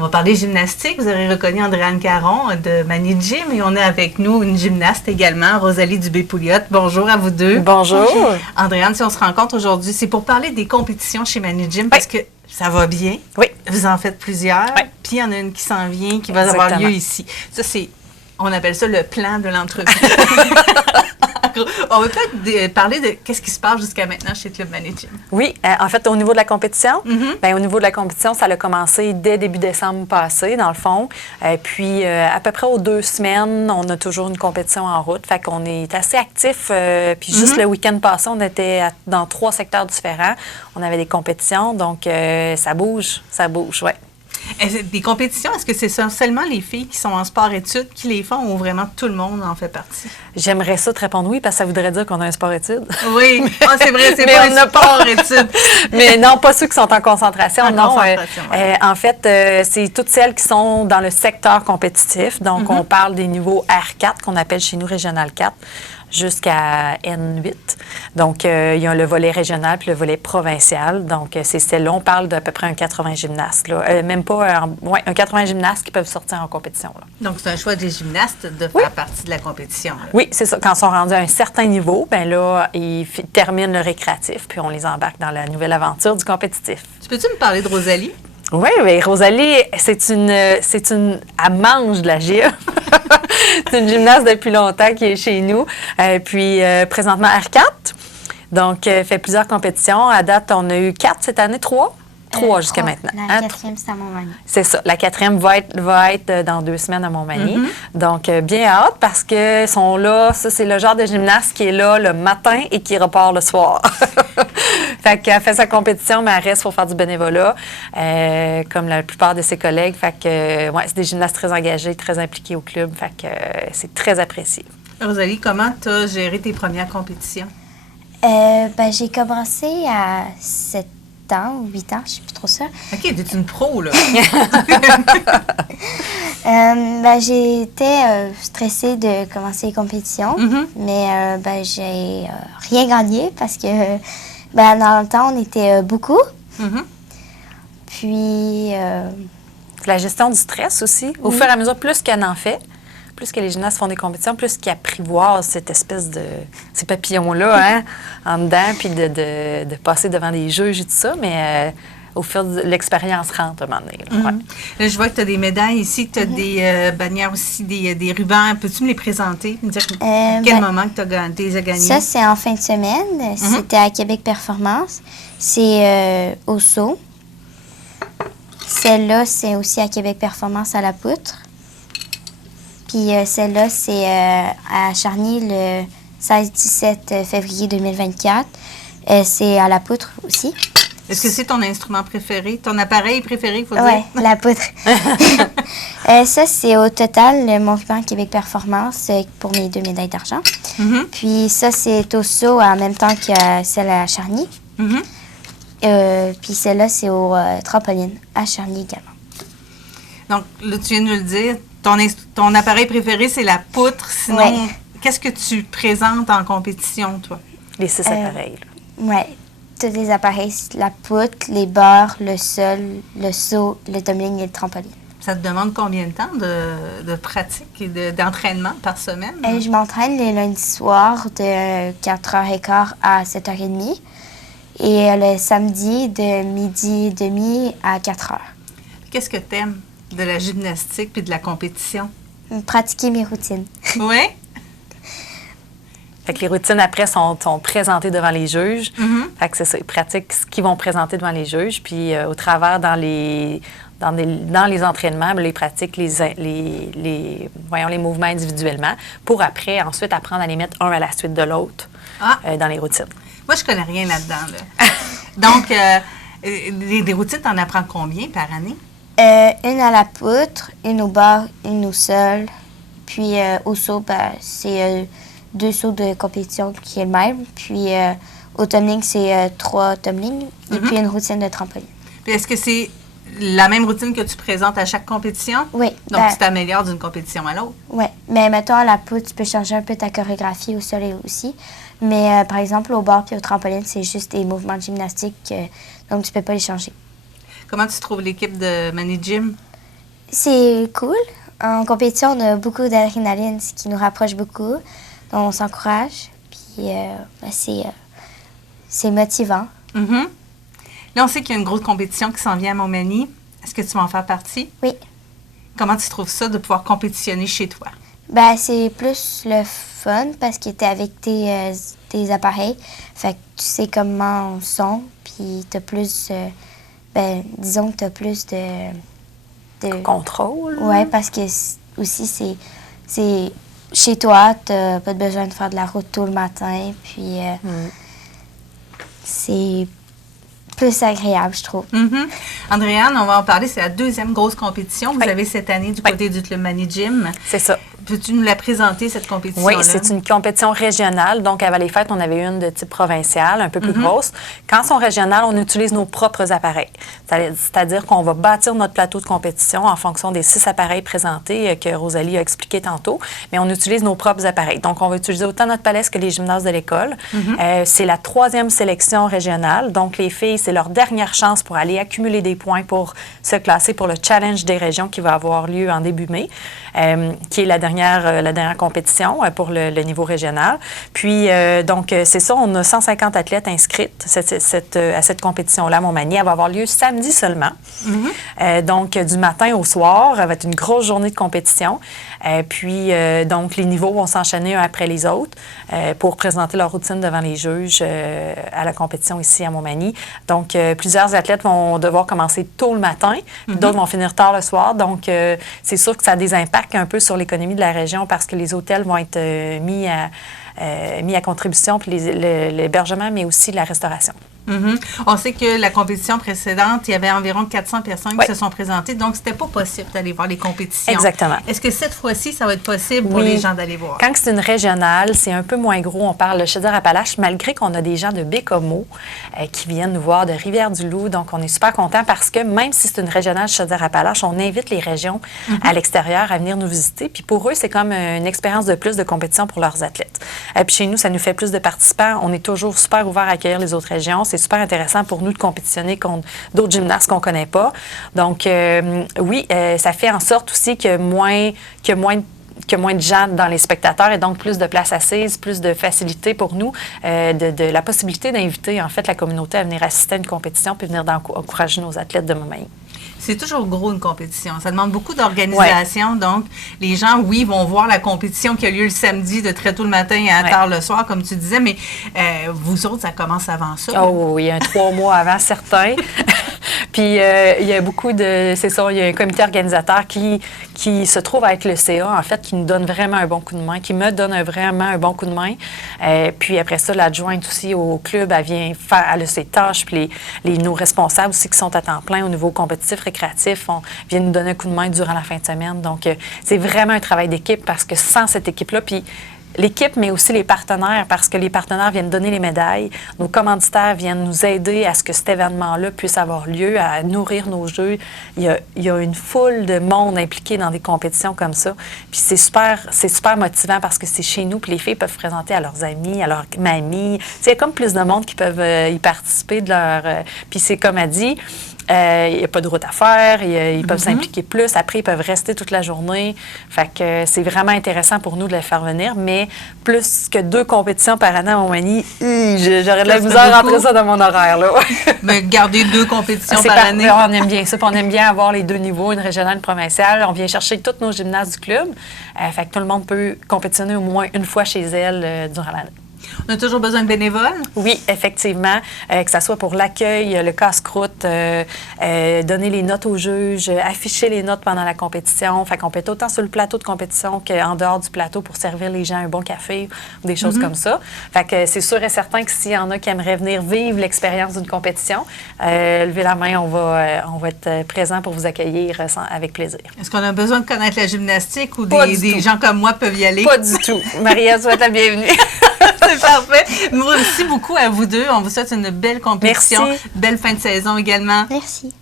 On va parler gymnastique. Vous aurez reconnu Andréane Caron de Mani Gym et on a avec nous une gymnaste également, Rosalie Dubé-Pouliot. Bonjour à vous deux. Bonjour. Andréane, si on se rencontre aujourd'hui, c'est pour parler des compétitions chez Mani Gym parce que ça va bien. Oui. Vous en faites plusieurs. Oui. Puis il y en a une qui s'en vient, qui va avoir lieu ici. Ça, on appelle ça le plan de l'entreprise. On va peut-être parler de qu'est-ce qui se passe jusqu'à maintenant chez Club Mani Gym. Oui, en fait, au niveau de la compétition, au niveau de la compétition, ça a commencé dès début décembre passé, dans le fond. Puis, à peu près aux 2 semaines, on a toujours une compétition en route. Fait qu'on est assez actifs. Puis, juste le week-end passé, on était dans 3 secteurs différents. On avait des compétitions, donc ça bouge, oui. Des compétitions, est-ce que c'est seulement les filles qui sont en sport-études qui les font ou vraiment tout le monde en fait partie? J'aimerais ça te répondre oui, parce que ça voudrait dire qu'on a un sport-études. Oui, c'est vrai, c'est pas un sport-études. Mais non, pas ceux qui sont en concentration. En fait, c'est toutes celles qui sont dans le secteur compétitif. Donc, on parle des niveaux R4, qu'on appelle chez nous Régional 4. Jusqu'à N8. Donc, il y a le volet régional puis le volet provincial. Donc, c'est celle-là. On parle d'à peu près un 80 gymnastes. Là. Même pas... un 80 gymnastes qui peuvent sortir en compétition. Là. Donc, c'est un choix des gymnastes de faire partie de la compétition. Là. Oui, c'est ça. Quand ils sont rendus à un certain niveau, bien là, ils terminent le récréatif puis on les embarque dans la nouvelle aventure du compétitif. Tu peux-tu me parler de Rosalie? Oui, mais Rosalie, elle mange de la gym. C'est une gymnaste depuis longtemps qui est chez nous. Puis, présentement, R4. Donc, fait plusieurs compétitions. À date, on a eu 4 cette année, 3? 3 jusqu'à maintenant. La 4e, c'est à Montmagny. C'est ça. La 4e va être dans 2 semaines à Montmagny. Donc, bien hâte parce que sont là. Ça, c'est le genre de gymnaste qui est là le matin et qui repart le soir. Fait qu'elle fait sa compétition, mais elle reste pour faire du bénévolat, comme la plupart de ses collègues. Fait que, c'est des gymnastes très engagés, très impliqués au club. Fait que c'est très apprécié. Rosalie, comment tu as géré tes premières compétitions? J'ai commencé à 7 ans ou 8 ans, je ne sais plus trop ça. OK, tu es une pro, là. J'étais stressée de commencer les compétitions, mais j'ai rien gagné parce que dans le temps, on était beaucoup. Puis... La gestion du stress aussi. Au fur et à mesure, plus qu'elle en fait, plus que les gymnastes font des compétitions, plus qu'ils apprivoisent cette espèce de... ces papillons-là, en dedans, puis de passer devant des juges et tout ça, mais au fur de l'expérience rentre à un moment donné. Là, Là, je vois que tu as des médailles ici, tu as des bannières aussi, des rubans. Peux-tu me les présenter? Me dire quel moment que tu les as gagnés? Ça, c'est en fin de semaine. C'était à Québec Performance. C'est au saut. Celle-là, c'est aussi à Québec Performance à la poutre. Puis celle-là, c'est à Charny le 16-17 février 2024. C'est à la poutre aussi. Est-ce que c'est ton instrument préféré, ton appareil préféré, il faut dire? Oui, la poutre. Ça, c'est au total mon ruban Québec Performance pour mes 2 médailles d'argent. Puis ça, c'est au saut en même temps que celle à Charny. Puis celle-là, c'est au trampoline à Charny également. Donc, là, tu viens de nous le dire, ton appareil préféré, c'est la poutre. Sinon, qu'est-ce que tu présentes en compétition, toi? Les 6 appareils. Oui, tous les appareils, la poutre, les barres, le sol, le saut, le tumbling et le trampoline. Ça te demande combien de temps de pratique et d'entraînement par semaine? Je m'entraîne les lundis soirs de 4h15 à 7h30 et le samedi de midi et demi à 4h. Qu'est-ce que tu aimes de la gymnastique puis de la compétition? Pratiquer mes routines. Oui? Fait que les routines, après, sont présentées devant les juges. Fait que c'est ça, ils pratiquent ce qu'ils vont présenter devant les juges. Puis, au travers, dans les entraînements, ils pratiquent les mouvements individuellement pour après, ensuite, apprendre à les mettre un à la suite de l'autre dans les routines. Moi, je connais rien là-dedans. Là. Donc, des routines, tu en apprends combien par année? Une à la poutre, une au bar, une au sol. Puis, au saut, c'est 2 sauts de compétition qui est le même. Puis, au tumbling, c'est 3 tumblings. Et puis, une routine de trampoline. Puis, est-ce que c'est la même routine que tu présentes à chaque compétition? Oui. Donc, tu t'améliores d'une compétition à l'autre? Oui. Mais mettons, à la poutre, tu peux changer un peu ta chorégraphie au sol aussi. Mais, par exemple, au bar puis au trampoline, c'est juste des mouvements de gymnastique. Donc, tu peux pas les changer. Comment tu trouves l'équipe de Mani Gym? C'est cool. En compétition, on a beaucoup d'adrénaline, ce qui nous rapproche beaucoup. Donc, on s'encourage. Puis, c'est motivant. Mm-hmm. Là, on sait qu'il y a une grosse compétition qui s'en vient à Montmagny. Est-ce que tu vas en faire partie? Oui. Comment tu trouves ça de pouvoir compétitionner chez toi? Ben, c'est plus le fun parce que tu es avec tes appareils. Fait que tu sais comment on sont. Puis, tu as plus. Disons que tu as plus de contrôle. Oui, parce que aussi, c'est chez toi, tu n'as pas besoin de faire de la route tout le matin. Puis, c'est plus agréable, je trouve. Mm-hmm. Andréane, on va en parler. C'est la deuxième grosse compétition que vous Oui. avez cette année du côté du Club Mani Gym. C'est ça. Peux-tu nous la présenter, cette compétition-là? Oui, c'est une compétition régionale. Donc, à Vallée-Fête, on avait une de type provincial, un peu plus grosse. Quand elles sont régionales, on utilise nos propres appareils. C'est-à-dire qu'on va bâtir notre plateau de compétition en fonction des 6 appareils présentés que Rosalie a expliqué tantôt. Mais on utilise nos propres appareils. Donc, on va utiliser autant notre palette que les gymnases de l'école. C'est la 3e sélection régionale. Donc, les filles, c'est leur dernière chance pour aller accumuler des points pour se classer pour le Challenge des régions qui va avoir lieu en début mai, qui est la dernière compétition pour le niveau régional. Puis, donc, c'est ça, on a 150 athlètes inscrites à cette compétition-là à Montmagny. Elle va avoir lieu samedi seulement. Donc, du matin au soir, ça va être une grosse journée de compétition. Puis, donc, les niveaux vont s'enchaîner un après les autres pour présenter leur routine devant les juges à la compétition ici à Montmagny. Donc, plusieurs athlètes vont devoir commencer tôt le matin, puis d'autres vont finir tard le soir. Donc, c'est sûr que ça a des impacts un peu sur l'économie de la région parce que les hôtels vont être mis à contribution, puis l'hébergement, mais aussi la restauration. Mm-hmm. On sait que la compétition précédente, il y avait environ 400 personnes qui Oui. se sont présentées, donc c'était pas possible d'aller voir les compétitions. Exactement. Est-ce que cette fois-ci, ça va être possible pour Oui. les gens d'aller voir? Quand c'est une régionale, c'est un peu moins gros. On parle de Chaudière-Appalaches, malgré qu'on a des gens de Bécomo qui viennent nous voir, de Rivière-du-Loup. Donc, on est super contents parce que même si c'est une régionale Chaudière-Appalaches, on invite les régions à l'extérieur à venir nous visiter. Puis pour eux, c'est comme une expérience de plus de compétition pour leurs athlètes. Puis chez nous, ça nous fait plus de participants. On est toujours super ouvert à accueillir les autres régions. C'est super intéressant pour nous de compétitionner contre d'autres gymnastes qu'on ne connaît pas. Donc, oui, ça fait en sorte aussi que moins de gens dans les spectateurs et donc plus de places assises, plus de facilité pour nous, de la possibilité d'inviter en fait la communauté à venir assister à une compétition puis venir encourager nos athlètes de Montmagny. C'est toujours gros une compétition. Ça demande beaucoup d'organisation. Ouais. Donc, les gens, oui, vont voir la compétition qui a lieu le samedi de très tôt le matin à tard le soir, comme tu disais, mais vous autres, ça commence avant ça. Oh oui, il y a 3 mois avant, certains. Puis, il y a beaucoup de... C'est ça, il y a un comité organisateur qui se trouve avec le CA, en fait, qui nous donne vraiment un bon coup de main, qui me donne vraiment un bon coup de main. Puis après ça, l'adjointe aussi au club, elle a ses tâches. Puis nos responsables aussi qui sont à temps plein au niveau compétitif, récréatif, viennent nous donner un coup de main durant la fin de semaine. Donc, c'est vraiment un travail d'équipe parce que sans cette équipe-là, puis l'équipe, mais aussi les partenaires, parce que les partenaires viennent donner les médailles. Nos commanditaires viennent nous aider à ce que cet événement-là puisse avoir lieu, à nourrir nos jeux. Il y a une foule de monde impliqué dans des compétitions comme ça. Puis c'est super motivant parce que c'est chez nous, puis les filles peuvent présenter à leurs amis, à leurs mamies. Il y a comme plus de monde qui peuvent y participer de leur... Puis c'est comme elle dit... Il n'y a pas de route à faire, ils peuvent s'impliquer plus. Après, ils peuvent rester toute la journée. Fait que c'est vraiment intéressant pour nous de les faire venir. Mais plus que 2 compétitions par année à Montmagny, j'aurais de la misère à rentrer ça dans mon horaire. Là. Mais garder 2 compétitions par année. On aime bien ça. Puis on aime bien avoir les 2 niveaux, une régionale, une provinciale. On vient chercher tous nos gymnases du club. Fait que tout le monde peut compétitionner au moins une fois chez elle durant l'année. On a toujours besoin de bénévoles? Oui, effectivement, que ce soit pour l'accueil, le casse-croûte, donner les notes aux juges, afficher les notes pendant la compétition. Fait qu'on peut être autant sur le plateau de compétition qu'en dehors du plateau pour servir les gens un bon café ou des choses comme ça. Fait que c'est sûr et certain que s'il y en a qui aimeraient venir vivre l'expérience d'une compétition, levez la main, on va être présent pour vous accueillir avec plaisir. Est-ce qu'on a besoin de connaître la gymnastique ou des gens comme moi peuvent y aller? Pas du tout. Maria, souhaite la bienvenue. C'est parfait. Merci beaucoup à vous deux. On vous souhaite une belle compétition. Merci. Belle fin de saison également. Merci.